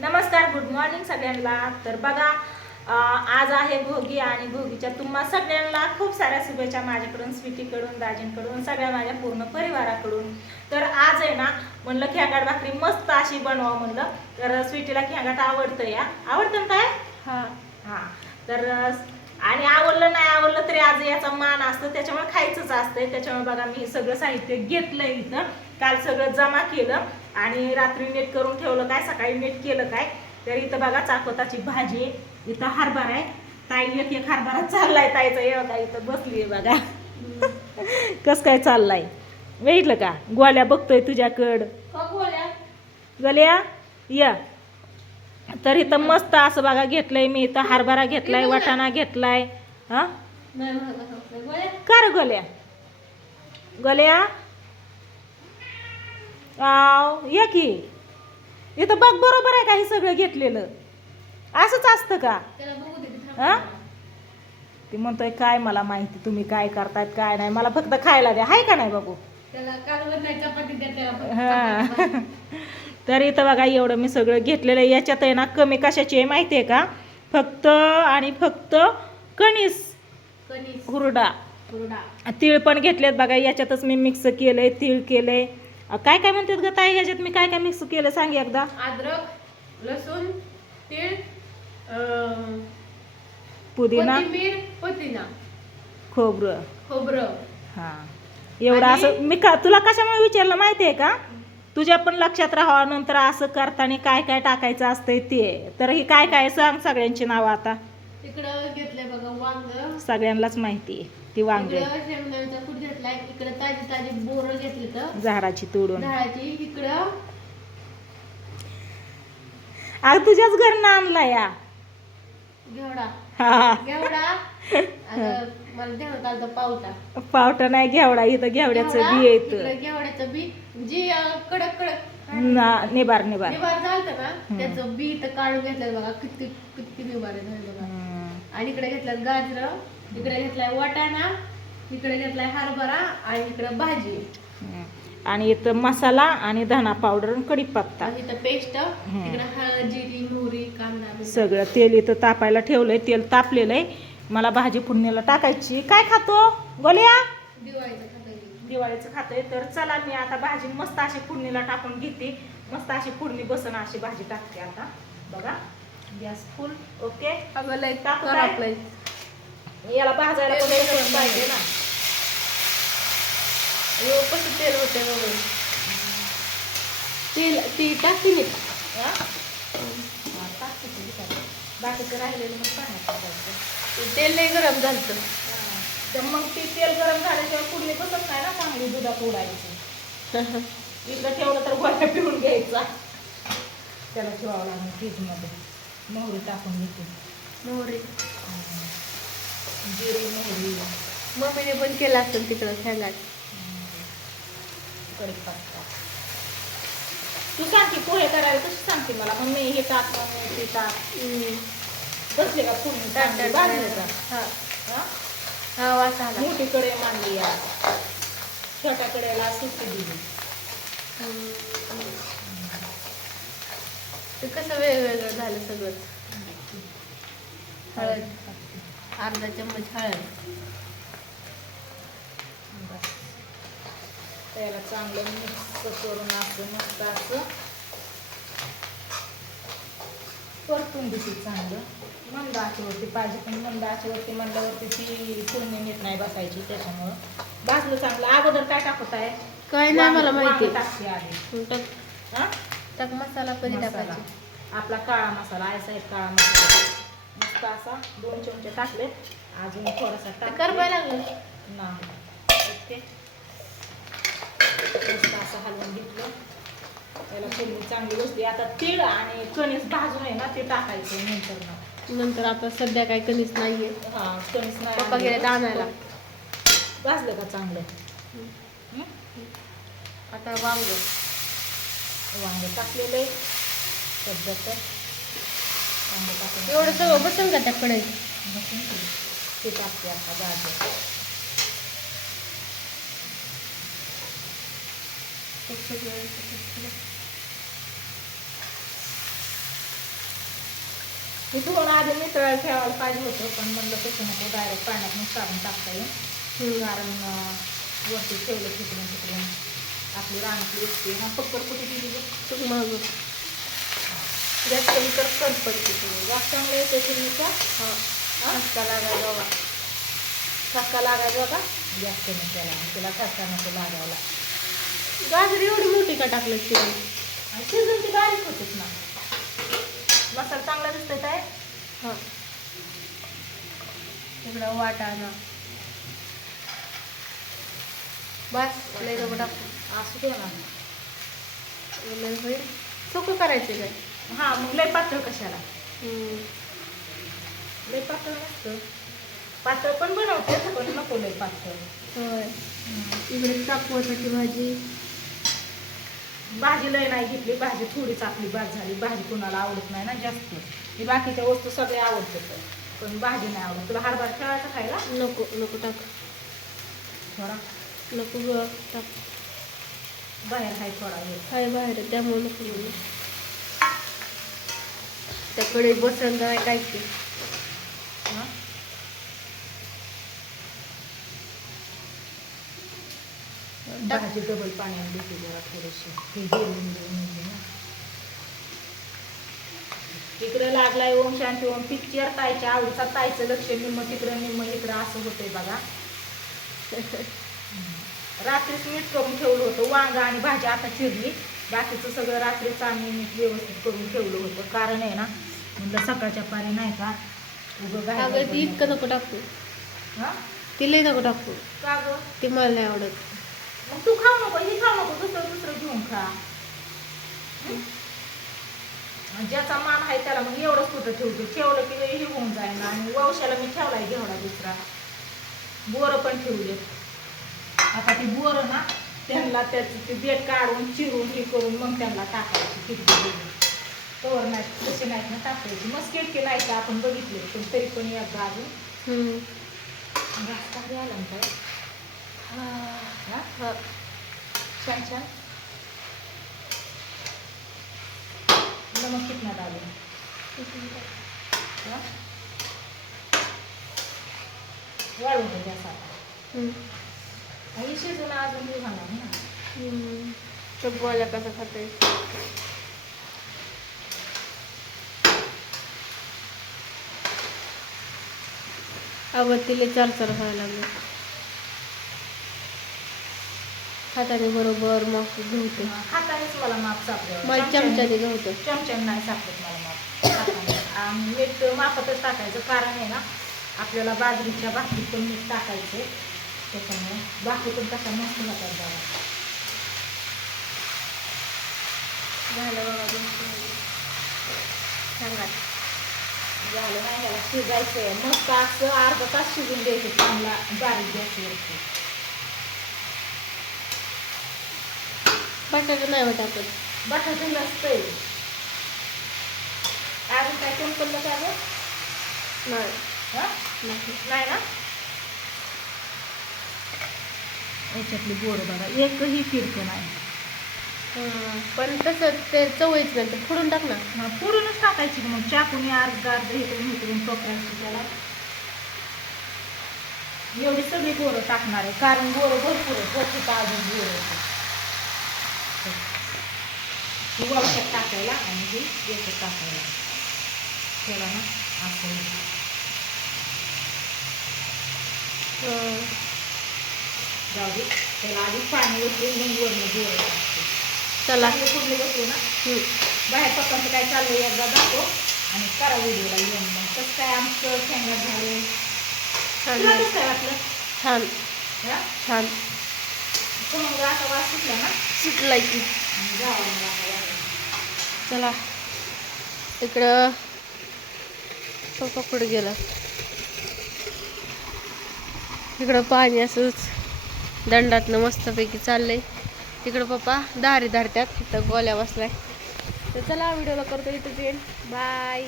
नमस्कार, good morning सगळ्यांना. तर बघा, आज आहे भोगी आणि भोगीच्या तुम्हा सगळ्यांना खूप साऱ्या शुभेच्छा माझ्याकडून, स्वीटीकडून, दाजींकडून, सगळ्या माझ्या पूर्ण परिवाराकडून. तर आज आहे ना, म्हणलं खेंगाट भाकरी मस्त अशी बनवा म्हणलं. तर स्वीटीला खेंगाट आवडतं, या आवडतं ना काय? हां हां. तर आणि आवडलं नाही आवडलं तरी आज याचा मान असतं, त्याच्यामुळे खायचंच असतंय. त्याच्यामुळे बघा मी सगळं साहित्य घेतलंय इथं. काल सगळं जमा केलं आणि रात्री नीट करून ठेवलं, काय सकाळी नीट केलं काय. तर इथं बघा चाकोताची भाजी, इथं हरभरा आहे. ताई एक हरभरा चाललाय ताईचा, ये बघा इथं बसली आहे बघा. कस काय चाललाय बघितलं का? गोल्या बघतोय तुझ्याकडं. गोल्या या. तर इथं मस्त असं बघा घेतलंय मी. इथं हरभरा घेतलाय, वाटाणा घेतलाय. हा कर गोल्या, गोल्या या की. इथं बघ, बरोबर आहे का हे सगळं घेतलेलं? असंच असतं का? हा, ती म्हणतोय काय मला माहिती तुम्ही काय करतायत काय नाही, मला फक्त खायला द्या, हाय का नाही बाबू? हा. तर इथं बघा एवढं मी सगळं घेतलेलं आहे. याच्यात आहे ना कमी कशाची आहे माहिती आहे का? फक्त आणि फक्त कणीस, हुरडा, तीळ पण घेतलेत बघा. याच्यातच मी मिक्स केलंय, तीळ केलंय. काय काय म्हणतात ग ताई, ह्याच्यात मी काय काय मिक्स केलं सांग एकदा. अद्रक, लसूण, तीळ, पुदिना, पुदिना, खोबरं. हा, एवढं असं मी तुला कशामुळे विचारलं माहिती आहे का? तुझ्या पण लक्षात राहावं नंतर असं करताना काय काय टाकायचं असतंय ते. तर ही काय काय सांग सगळ्यांची नावं आता. इकडं घेतलंय बघा वांग, सगळ्यांनाच माहिती आहे ती वांग. शेंगदाण्याचा कूट घेतलाय. इकडे ताजी ताजी बोरं घेतली तर झाडाची तोडून. झाडाची. इकडं अगं तुझ्याच घरनं आणला या घेवडा. हा. घेवडा मला ध्यानात आलं पावटा. पावटा नाही, घेवडा. इथं घेवड्याचं बी येतं. घेवड्याचं बी जी कडक कडक निबार झालं ना, त्याचं बी इथं काढून घेतलं बघा. किती किती निबारे झाले बघा. आणि इकडे घेतलं गाजर, इकडे घेतलाय वाटाणा, इकडे घेतलाय हरभरा आणि इकडे भाजी. आणि इथं मसाला आणि धना पावडर आणि कढीपत्ता. इथं पेस्ट, इकडे हळद, जिरी, मोहरी, कांदा, सगळं. तेल इथं तापायला ठेवलंय, तेल तापलेलं आहे. मला भाजी फोडणीला टाकायची. काय खातो गोल्या? दिवाळीचं खातोय. तर चला मी आता भाजी मस्त अशी फोडणीला टाकून घेते. मस्त अशी फोडणी बसन अशी भाजी टाकते आता. बघा गॅस फुल. ओके, याला भाजायला पण पाहिजे ना. कसं तेल होते तेल ती टाकते मी. बाकीचं राहिलेलं मग पाण्यात टाकायचं. तेल लय गरम झालं तर मग ती तेल गरम झाल्याशिवाय फोडणी बसत नाही ना चांगली. दुधात उडायची. इकडं ठेवलं तर गोळ्या पिऊन घ्यायचा. त्याला ठेवावं लागेल फ्रीजमध्ये. मोहरी टाकून घेते. मोहरी, जिरे, मोहरी. मम्मीने पण केलं असेल तिकडं खेळात. कढीपत्ता. तू सांग की पोहे करायला कशी सांगते मला. मम्मी हे टाक, मम्मी ते टाक. बसले का फोडणी चांगली भाजले का? हा वास आला. मोठी कढई मांडली या, छोट्या कढईला सुट्टी दिली. ते कसं वेगवेगळं झालं सगळं. हळद, अर्धा चम्मच हळद. त्याला चांगलं मिक्स करून असं मस्त असं परतून देते. चांगलं मंद आचेवरती पाहिजे, पण मंद आचेवरती म्हणल्यावरती ती फोडणी नीट नाही बसायची. त्याच्यामुळं भाजलं चांगलं. अगोदर काय टाकत आहे? काय नाही मला माहिती. टाकते आधी. टाक मसाला कधी टाकायचा? आपला काळा मसाला आहे साहेब, काळा मसाला मस्त असा 2 चमचे टाकले. अजून थोडासा टाक करायला लागलं ना. ओके, मस्त असं हलवून घेतलं. त्याला फोडणी चांगली बसली. आता तीळ आणि कणीस भाजून आहे ना ते टाकायचं नंतर. आता सध्या काही कणीस नाहीये. हा, कणीस नाही. पप्पा गेले आणायला. भाजलं का चांगलं? आता वांग टाकलेलं आहे. सध्या वांग टाकलं. एवढं सगळं बसून का त्या कढईत? ते टाकते आता गाजर. मी धुवून आधी मिसळायला ठेवायला पाहिजे होतं, पण म्हणलं तसं नको, डायरेक्ट पाण्यात काढून टाकता येईल. कारण वरती ठेवलं तिकडून तिकडून आपली रानातली असते ना. पक्कर कुठे गेली तू मागं जास्त तर कमी पडते तुम्ही जास्त चांगलं येते तुम्हीचा ठसका लागायला बघा. ठसका लागायचा बघा जास्त नाही त्याला, तिला ठसका नको लागायला. गाजर एवढी मोठी का टाकलं चिरून? आणि शिजून ती बारीक होतेच ना. मसाला चांगला दिसतोय काय. हां इकडं वाटाणा बस लय नको टाकू. असू दे ना. लय होईल सुकं करायचं काय? हा मग लय पातळ कशाला, लय पातळ नसतं. पातळ पण बनवते पण नको लय पातळ. होय इकडे चाकवताची भाजी. भाजी लय नाही घेतली, भाजी थोडीच आपली बाद झाली. भाजी कोणाला आवडत नाही ना जास्त. ही बाकीच्या वस्तू सगळे आवडतात पण भाजी नाही आवडत. तुला हरभरा ठेवायचा खायला? नको नको टाक थोडा नको ग टाक. बाहेर आहे थोडा वेळ. काय बाहेर आहे त्यामुळे नको म्हणून. त्याकडे बसंत आहे काय ते. भाजी डबल पाण्याने देते जरा थोडीशी. हे गेली ना इकडं लागलाय ओम शांती ओम पिक्चर. ताईच्या आवडीचा ताईचं लक्ष निम्म तिकडं निम्म इकडं असं होतंय बघा. रात्रीच मीठ करून ठेवलं होतं. वांग आणि भाजी आता चिरली. बाकीचं सगळं रात्रीच आम्ही मीठ व्यवस्थित करून ठेवलं होतं. कारण आहे ना म्हणलं सकाळच्या पारी नाही का अगं ती इतकं नको टाकू. हा ती लय नको टाकू. का गं? ती मला नाही आवडत. मग तू खाऊ नको, ही खाऊ नको, दुसरं घेऊन खा. ज्याचा मान आहे त्याला मग एवढंच कुठं ठेवतो. ठेवलं की हे होऊन जाईल ना. आणि वंशाला मी ठेवलाय घेवडा दुसरा. बोरं पण ठेवले. आता ती बोरं ना त्यांना त्याचं ते बेट काढून चिरून हे करून मग त्यांना टाकायची किती तवर नाही तसे नाहीत ना टाकायची. मस्त केटके नाही का आपण बघितले पण तरी पण एकदा अजून घास टाकले आला ना काय. हा छान छान. नमक कितना डालू? वाळून दे गॅस आता. आणि शिजून अजून हे होणार ना. तो गोळ्या कसं खाते. अगं तिला चार खायला लागले. हाताने बरोबर मग घेऊते. हातानेच मला माप सापडलं. माझ्या चमच्याने घेऊते. चमच्याने नाही सापडत मला माप. आणि मीठ मापातच टाकायचं. कारण आहे ना आपल्याला बाजरीच्या भाकरी पण मीठ टाकायचं. त्याच्यामुळे भाकरी पण कशा मस्त होतात बघा. झालं बाबा सांगा. झालं नाही ह्याला शिजायचं आहे. मस्त असं अर्धा तास शिजून द्यायचं चांगला बारीक गॅसवरती. बटाटा नाही होत आपण. बटाटे नसतंय. अजून काय संपलं का गं? नाही हा नाही ना. याच्यातली बोरं बघा एकही फिरकं नाही. पण तसं ते चवळीच नाही तर फोडून टाक ना. पुरूनच टाकायची मग चाकून अर्धा हे करून टोकरायची त्याला. एवढी सगळी बोरं टाकणार आहे कारण बोरं भरपूर आहे. भरपूर अजून बोरं ही वळशात टाकायला आणि ही याच्यात टाकायला. त्याला ना असं जाऊ दे. त्याला आधी पाणी उचलून मग वरनं बोरं टाकते. चला कुठले बसू ना बाहेर पप्पांचं काय चाललंय एकदा दाखव आणि करा व्हिडिओला येऊन. मग कसं काय आमचं शेंगा झालं. तुला कसं काय वाटलं? छान हा छान मग आता वास सुटला ना सुटलाय की. जावं. चला इकडं पप्पा कुठं गेला. इकडं पाणी असंच दंडातनं मस्तपैकी चाललंय. तिकडं पप्पा दारी धरत्यात. तिथं गोल्या बसलाय. तर चला व्हिडिओला करतो इथं एंड. बाय.